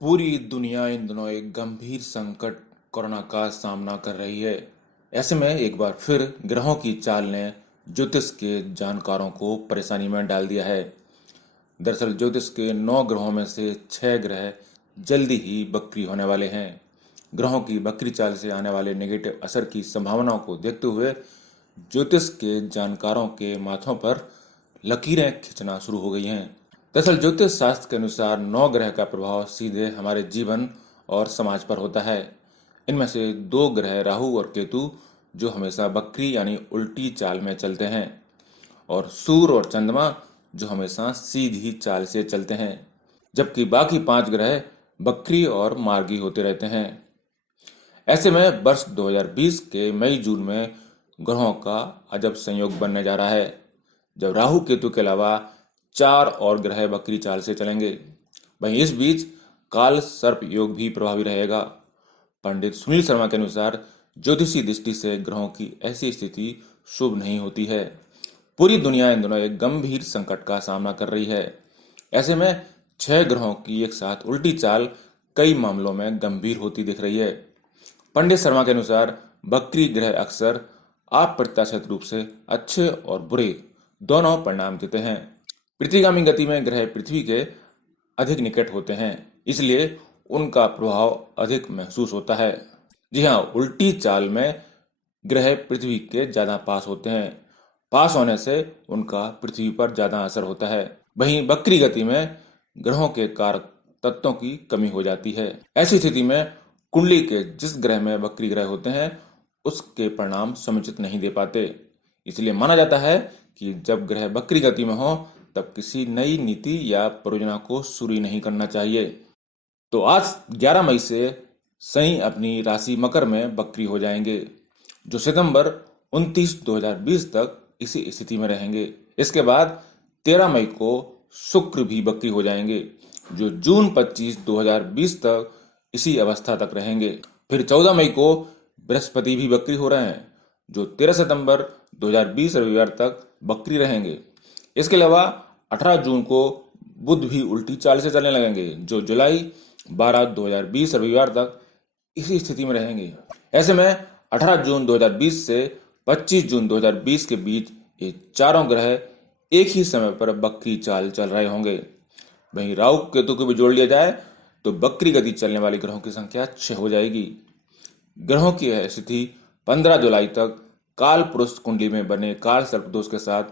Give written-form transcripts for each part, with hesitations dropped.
पूरी दुनिया इन दिनों एक गंभीर संकट कोरोना का सामना कर रही है। ऐसे में एक बार फिर ग्रहों की चाल ने ज्योतिष के जानकारों को परेशानी में डाल दिया है। दरअसल ज्योतिष के 9 ग्रहों में से 6 ग्रह जल्दी ही बकरी होने वाले हैं। ग्रहों की बकरी चाल से आने वाले नेगेटिव असर की संभावनाओं को देखते हुए ज्योतिष के जानकारों के माथों पर लकीरें खींचना शुरू हो गई हैं। दरअसल ज्योतिष शास्त्र के अनुसार 9 ग्रह का प्रभाव सीधे हमारे जीवन और समाज पर होता है। इनमें से 2 ग्रह राहु और केतु जो हमेशा बकरी यानी उल्टी चाल में चलते हैं, और सूर्य और चंद्रमा जो हमेशा सीधी चाल से चलते हैं, जबकि बाकी 5 ग्रह बकरी और मार्गी होते रहते हैं। ऐसे में वर्ष 2020 के मई जून में ग्रहों का अजब संयोग बनने जा रहा है, जब राहु केतु के अलावा 4 और ग्रह बकरी चाल से चलेंगे। वहीं इस बीच काल सर्प योग भी प्रभावी रहेगा। पंडित सुनील शर्मा के अनुसार ज्योतिषी दृष्टि से ग्रहों की ऐसी स्थिति शुभ नहीं होती है। पूरी दुनिया इन दिनों एक गंभीर संकट का सामना कर रही है। ऐसे में 6 ग्रहों की एक साथ उल्टी चाल कई मामलों में गंभीर होती दिख रही है। पंडित शर्मा के अनुसार बकरी ग्रह अक्सर अप्रत्याशित रूप से अच्छे और बुरे दोनों परिणाम देते हैं। पृथ्वीगामी गति में ग्रह पृथ्वी के अधिक निकट होते हैं, इसलिए उनका प्रभाव अधिक महसूस होता है। जी हाँ, उल्टी चाल में ग्रह पृथ्वी के ज्यादा पास होते हैं। पास होने से उनका पृथ्वी पर ज्यादा असर होता है। वहीं बकरी गति में ग्रहों के कारक तत्वों की कमी हो जाती है। ऐसी स्थिति में कुंडली के जिस ग्रह में बकरी ग्रह होते हैं उसके परिणाम समुचित नहीं दे पाते। इसलिए माना जाता है कि जब ग्रह बकरी गति में हो तब किसी नई नीति या परियोजना को शुरू नहीं करना चाहिए। तो आज 11 मई से शनि अपनी राशि मकर में बकरी हो जाएंगे, जो सितंबर 29, 2020 तक इसी स्थिति में रहेंगे। इसके बाद 13 मई को शुक्र भी बकरी हो जाएंगे, जो जून 25, 2020 तक इसी अवस्था तक रहेंगे। फिर 14 मई को बृहस्पति भी बकरी हो रहे हैं, जो 13 सितंबर 2020 रविवार तक बकरी रहेंगे। इसके अलावा 18 जून को बुध भी उल्टी चाल से चलने लगेंगे, जो जुलाई 12, 2020 रविवार तक इसी स्थिति में रहेंगे। ऐसे में 18 जून 2020 से 25 जून 2020 के बीच ये चारों ग्रह एक ही समय पर बकरी चाल चल रहे होंगे। वहीं राहु केतु को भी जोड़ लिया जाए तो बकरी गति चलने वाले ग्रहों की संख्या 6 हो जाएगी। ग्रहों की यह स्थिति 15 जुलाई तक काल पुरुष कुंडली में बने काल सर्प दोष के साथ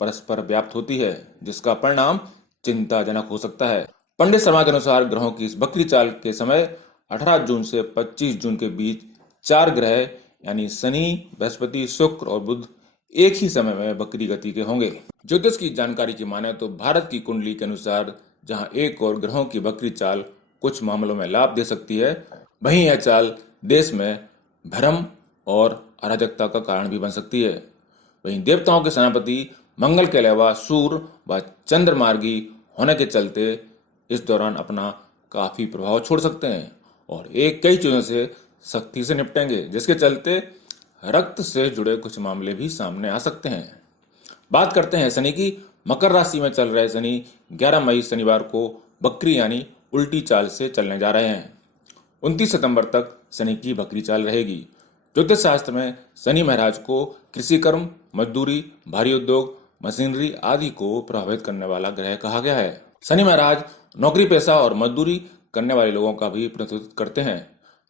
परस्पर व्याप्त होती है, जिसका परिणाम चिंताजनक हो सकता है। पंडित शर्मा के अनुसार ग्रहों की इस बकरी चाल के समय 18 जून से 25 जून के बीच 4 ग्रह यानी शनि, बृहस्पति, शुक्र और बुध एक ही समय में बकरी गति के होंगे। ज्योतिष की जानकारी की माने तो भारत की कुंडली के अनुसार जहां एक और ग्रहों की बकरी चाल कुछ मामलों में लाभ दे सकती है, वहीं यह चाल देश में भ्रम और अराजकता का कारण भी बन सकती है। वहीं देवताओं के सेनापति मंगल के अलावा सूर्य व चंद्रमार्गी होने के चलते इस दौरान अपना काफी प्रभाव छोड़ सकते हैं और एक कई चीजों से सख्ती से निपटेंगे, जिसके चलते रक्त से जुड़े कुछ मामले भी सामने आ सकते हैं। बात करते हैं शनि की। मकर राशि में चल रहे शनि 11 मई शनिवार को बकरी यानी उल्टी चाल से चलने जा रहे हैं। 29 सितंबर तक शनि की बकरी चाल रहेगी। ज्योतिष शास्त्र में शनि महाराज को कृषि कर्म, मजदूरी, भारी उद्योग, मशीनरी आदि को प्रभावित करने वाला ग्रह कहा गया है। शनि महाराज नौकरी पेशा और मजदूरी करने वाले लोगों का भी प्रतिनिधित्व करते हैं।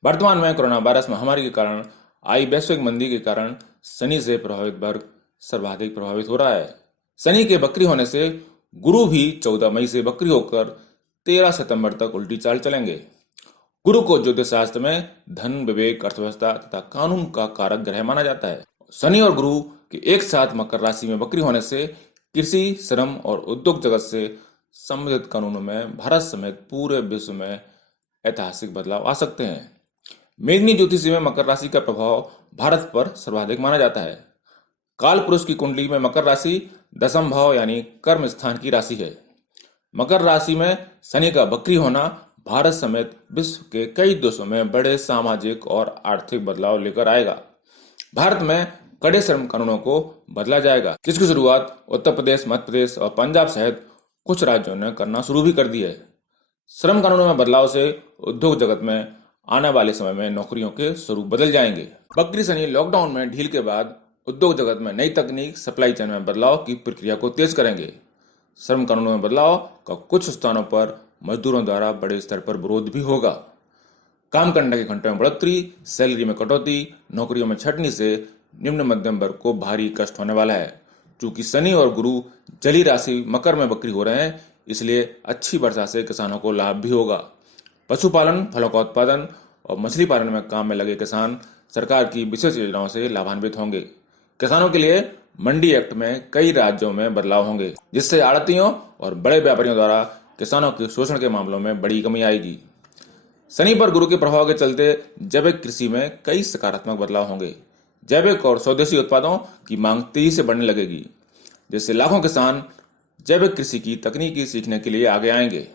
वर्तमान में कोरोना वायरस महामारी के कारण आई वैश्विक मंदी के कारण शनि से प्रभावित वर्ग सर्वाधिक प्रभावित हो रहा है। शनि के बकरी होने से गुरु भी 14 मई से बकरी होकर 13 सितंबर तक उल्टी चाल चलेंगे। गुरु को ज्योतिष शास्त्र में धन, विवेक, अर्थव्यवस्था तथा कानून का कारक ग्रह माना जाता है। शनि और गुरु के एक साथ मकर राशि में बकरी होने से कृषि, श्रम और उद्योग जगत से संबंधित कानूनों में भारत समेत पूरे विश्व में ऐतिहासिक बदलाव आ सकते हैं। मेघनी ज्योतिषी में मकर राशि का प्रभाव भारत पर सर्वाधिक माना जाता है। काल पुरुष की कुंडली में मकर राशि 10वां भाव यानी कर्म स्थान की राशि है। मकर राशि में शनि का बकरी होना भारत समेत विश्व के कई देशों में बड़े सामाजिक और आर्थिक बदलाव लेकर आएगा। भारत में कड़े श्रम कानूनों को बदला जाएगा, जिसकी शुरुआत उत्तर प्रदेश, मध्य प्रदेश और पंजाब सहित कुछ राज्यों ने करना शुरू भी कर दी है। श्रम कानूनों में बदलाव से उद्योग जगत में आने वाले समय में नौकरियों के स्वरूप बदल जाएंगे। बकरी शनि लॉकडाउन में ढील के बाद उद्योग जगत में नई तकनीक सप्लाई चेन में बदलाव की प्रक्रिया को तेज करेंगे। श्रम कानूनों में बदलाव का कुछ स्थानों पर मजदूरों द्वारा बड़े स्तर पर विरोध भी होगा। काम करने के घंटों में बढ़ोतरी, सैलरी में कटौती, नौकरियों में छंटनी से निम्न मध्यम वर्ग को भारी कष्ट होने वाला है। चूंकि शनि और गुरु जली राशि मकर में बकरी हो रहे हैं, इसलिए अच्छी वर्षा से किसानों को लाभ भी होगा। पशुपालन, फलों का उत्पादन और मछली पालन में काम में लगे किसान सरकार की विशेष योजनाओं से लाभान्वित होंगे। किसानों के लिए मंडी एक्ट में कई राज्यों में बदलाव होंगे, जिससे आड़तियों और बड़े व्यापारियों द्वारा किसानों के शोषण के मामलों में बड़ी कमी आएगी। शनि पर गुरु के प्रभाव के चलते जैविक कृषि में कई सकारात्मक बदलाव होंगे। जैविक और स्वदेशी उत्पादों की मांग तेजी से बढ़ने लगेगी, जिससे लाखों किसान जैविक कृषि की तकनीकी सीखने के लिए आगे आएंगे।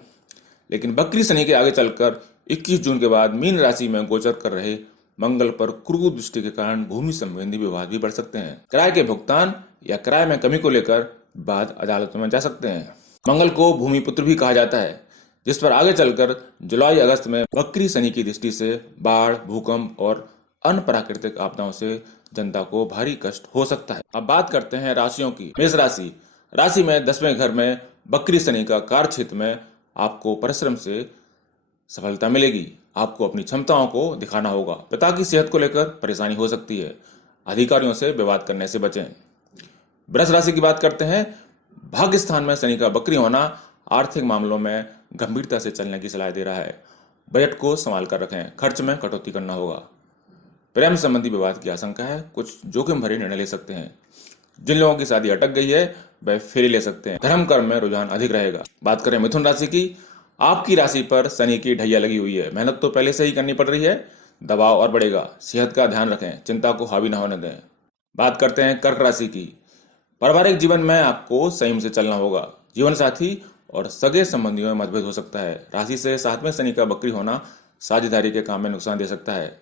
लेकिन बकरी शनि के आगे चलकर 21 जून के बाद मीन राशि में गोचर कर रहे मंगल पर क्रूर दृष्टि के कारण भूमि संबंधी विवाद भी बढ़ सकते हैं। किराए के भुगतान या किराए में कमी को लेकर विवाद अदालतों में जा सकते हैं। मंगल को भूमि पुत्र भी कहा जाता है, जिस पर आगे चलकर जुलाई अगस्त में बकरी शनि की दृष्टि से बाढ़, भूकंप और अन्य प्राकृतिक आपदाओं से जनता को भारी कष्ट हो सकता है। अब बात करते हैं राशियों की। मेष राशि। राशि में 10वें घर में बकरी शनि का कार्य क्षेत्र में आपको परिश्रम से सफलता मिलेगी। आपको अपनी क्षमताओं को दिखाना होगा। पिता की सेहत को लेकर परेशानी हो सकती है। अधिकारियों से विवाद करने से बचें। वृष राशि की बात करते हैं। भाग्य स्थान में शनि का बकरी होना आर्थिक मामलों में गंभीरता से चलने की सलाह दे रहा है। बजट को संभाल कर रखें। खर्च में कटौती करना होगा। प्रेम संबंधी विवाद की आशंका है। कुछ जोखिम भरे निर्णय ले सकते हैं। जिन लोगों की शादी अटक गई है वह फेरी ले सकते हैं। धर्म कर्म में रुझान अधिक रहेगा। बात करें मिथुन राशि की। आपकी राशि पर शनि की ढैया लगी हुई है। मेहनत तो पहले से ही करनी पड़ रही है, दबाव और बढ़ेगा। सेहत का ध्यान रखें। चिंता को हावी न होने दें। बात करते हैं कर्क राशि की। पारिवारिक जीवन में आपको संयम से चलना होगा। जीवन साथी और सगे संबंधियों में मतभेद हो सकता है। राशि से 7वें शनि का बकरी होना साझेदारी के काम में नुकसान दे सकता है।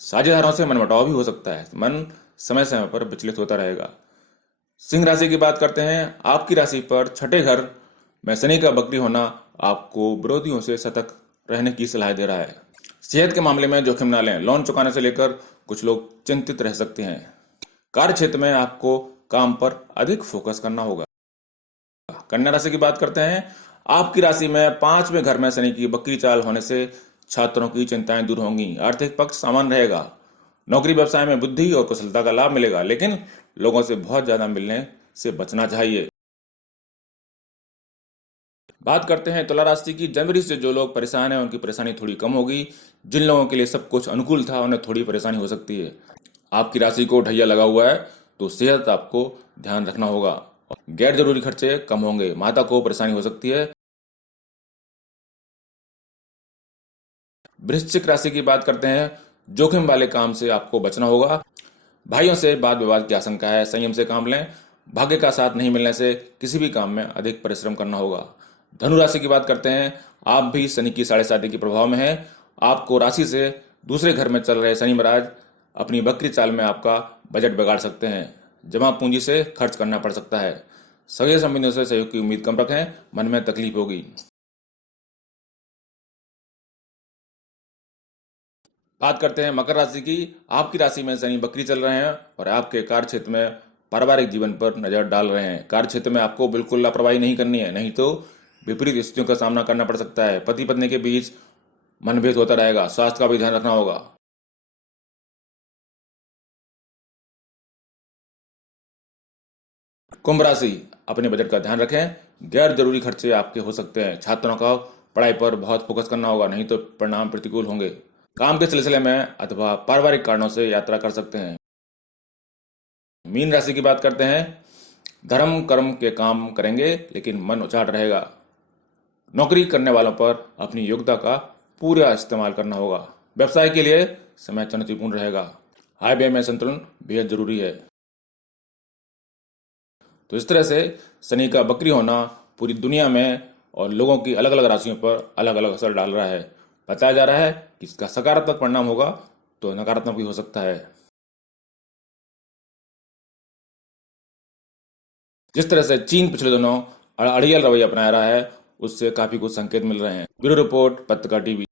साझेदारों से मनमुटाव भी हो सकता है। मन समय समय पर विचलित होता रहेगा। सिंह राशि की बात करते हैं। आपकी राशि पर छठे घर में शनि का बकरी होना आपको विरोधियों से सतर्क रहने की सलाह दे रहा है। सेहत के मामले में जोखिम ना लें। लोन चुकाने से लेकर कुछ लोग चिंतित रह सकते हैं। कार्य क्षेत्र में आपको काम पर अधिक फोकस करना होगा। कन्या राशि की बात करते हैं। आपकी राशि में 5वें घर में शनि की बकरी चाल होने से छात्रों की चिंताएं दूर होंगी। आर्थिक पक्ष सामान्य रहेगा। नौकरी व्यवसाय में बुद्धि और कुशलता का लाभ मिलेगा, लेकिन लोगों से बहुत ज्यादा मिलने से बचना चाहिए। बात करते हैं तुला राशि की। जनवरी से जो लोग परेशान हैं उनकी परेशानी थोड़ी कम होगी। जिन लोगों के लिए सब कुछ अनुकूल था उन्हें थोड़ी परेशानी हो सकती है। आपकी राशि को ढैया लगा हुआ है तो सेहत आपको ध्यान रखना होगा। गैर जरूरी खर्चे कम होंगे। माता को परेशानी हो सकती है। वृश्चिक राशि की बात करते हैं। जोखिम वाले काम से आपको बचना होगा। भाइयों से वाद विवाद की आशंका है। संयम से काम लें। भाग्य का साथ नहीं मिलने से किसी भी काम में अधिक परिश्रम करना होगा। धनु राशि की बात करते हैं। आप भी शनि की 7.5 के प्रभाव में हैं। आपको राशि से दूसरे घर में चल रहे शनि महाराज अपनी बकरी चाल में आपका बजट बिगाड़ सकते हैं। जमा पूंजी से खर्च करना पड़ सकता है। सगे संबंधियों से सहयोग की उम्मीद कम रखें। मन में तकलीफ होगी। बात करते हैं मकर राशि की। आपकी राशि में शनि बकरी चल रहे हैं और आपके कार्य क्षेत्र में पारिवारिक जीवन पर नजर डाल रहे हैं। कार्य क्षेत्र में आपको बिल्कुल लापरवाही नहीं करनी है, नहीं तो विपरीत स्थितियों का सामना करना पड़ सकता है। पति पत्नी के बीच मनभेद होता रहेगा। स्वास्थ्य का भी ध्यान रखना होगा। कुंभ राशि। अपने बजट का ध्यान रखें। गैर जरूरी खर्चे आपके हो सकते हैं। छात्रों का पढ़ाई पर बहुत फोकस करना होगा, नहीं तो परिणाम प्रतिकूल होंगे। काम के सिलसिले में अथवा पारिवारिक कारणों से यात्रा कर सकते हैं। मीन राशि की बात करते हैं। धर्म कर्म के काम करेंगे, लेकिन मन उचाट रहेगा। नौकरी करने वालों पर अपनी योग्यता का पूरा इस्तेमाल करना होगा। व्यवसाय के लिए समय चुनौतीपूर्ण रहेगा। आय व्यय में संतुलन बेहद जरूरी है। तो इस तरह से शनि का बकरी होना पूरी दुनिया में और लोगों की अलग अलग राशियों पर अलग अलग असर डाल रहा है। बताया जा रहा है कि इसका सकारात्मक परिणाम होगा तो नकारात्मक भी हो सकता है। जिस तरह से चीन पिछले दिनों अड़ियल रवैया अपना रहा है उससे काफी कुछ संकेत मिल रहे हैं। ब्यूरो रिपोर्ट, पत्रिका टीवी।